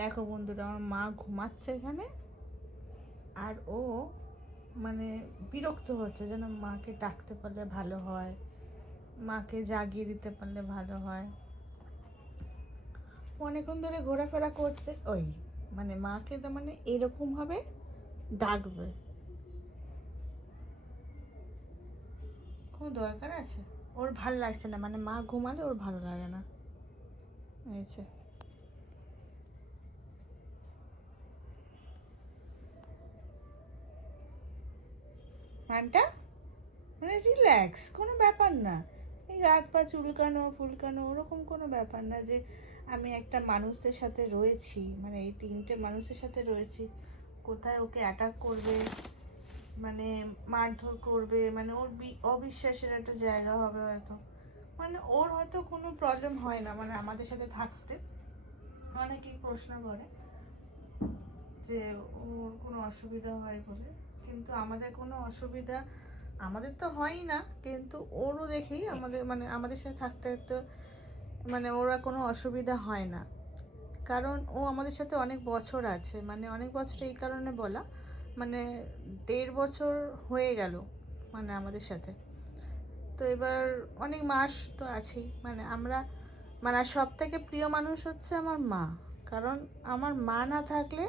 দেখো বন্ধুরা, আমার মা ঘুমাচ্ছে এখানে, আর ও মানে বিরক্ত হচ্ছে যেন মাকে ডাকতে পারলে ভালো হয়, মাকে জাগিয়ে দিতে পারলে ভালো হয়। অনেকক্ষণ ধরে ঘোরাফেরা করছে, ওই মানে মাকে তো মানে এরকম ভাবে ডাকবে, কোনো দরকার আছে? ওর ভাল লাগছে না, মানে মা ঘুমালে ওর ভালো লাগে না। এই যে গানটা মানে রিল্যাক্স, কোনো ব্যাপার না। এই হাত পা চুলকানো ফুলকানো ওরকম কোনো ব্যাপার না যে আমি একটা মানুষের সাথে রয়েছি, মানে এই তিনটে মানুষের সাথে রয়েছি, কোথায় ওকে অ্যাটাক করবে, মানে মারধর করবে, মানে ওর অবিশ্বাসের একটা জায়গা হবে হয়তো। মানে ওর হয়তো কোনো প্রবলেম হয় না মানে আমাদের সাথে থাকতে। অনেকেই প্রশ্ন করে যে ওর কোনো অসুবিধা হয় বলে, কিন্তু আমাদের কোনো অসুবিধা আমাদের তো হয়ই না, কিন্তু ওরও দেখি আমাদের মানে আমাদের সাথে থাকতে তো মানে ওরা কোনো অসুবিধা হয় না। কারণ ও আমাদের সাথে অনেক বছর আছে, মানে অনেক বছর এই কারণে বলা, মানে 1.5 বছর হয়ে গেল মানে আমাদের সাথে। তো এবার অনেক মাস তো আছেই, মানে আমরা মানে সব থেকে প্রিয় মানুষ হচ্ছে আমার মা। কারণ আমার মা না থাকলে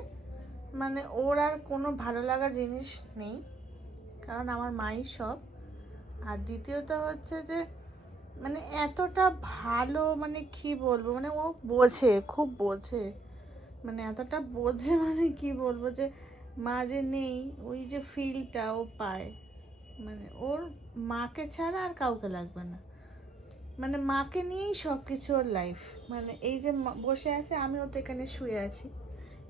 মানে ওর আর কোনো ভালো লাগা জিনিস নেই, কারণ আমার মাই সব। আর দ্বিতীয়ত হচ্ছে যে মানে এতটা ভালো, মানে কি বলবো, মানে ও বোঝে, খুব বোঝে, মানে এতটা বোঝে মানে কি বলবো যে মা যে নেই ওই যে ফিলটা ও পায়, মানে ওর মাকে ছাড়া আর কাউকে লাগবে না, মানে মাকে নিয়েই সব কিছু ওর লাইফ। মানে এই যে বসে আছে, আমিও তো এখানে শুয়ে আছি,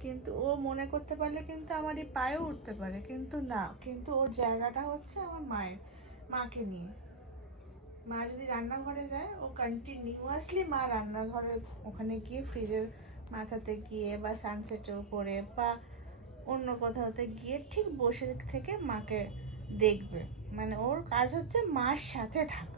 কিন্তু ও মনে করতে পারলে কিন্তু আমার এই পায়েও উঠতে পারে, কিন্তু না, কিন্তু ওর জায়গাটা হচ্ছে আমার মায়ের, মাকে নিয়ে। মা যদি রান্নাঘরে যায়, ও কন্টিনিউয়াসলি মা রান্নাঘরে ওখানে গিয়ে ফ্রিজের মাথাতে গিয়ে বা সানসেটের উপরে বা অন্য কোথাওতে গিয়ে ঠিক বসে থেকে মাকে দেখবে। মানে ওর কাজ হচ্ছে মার সাথে থাকা।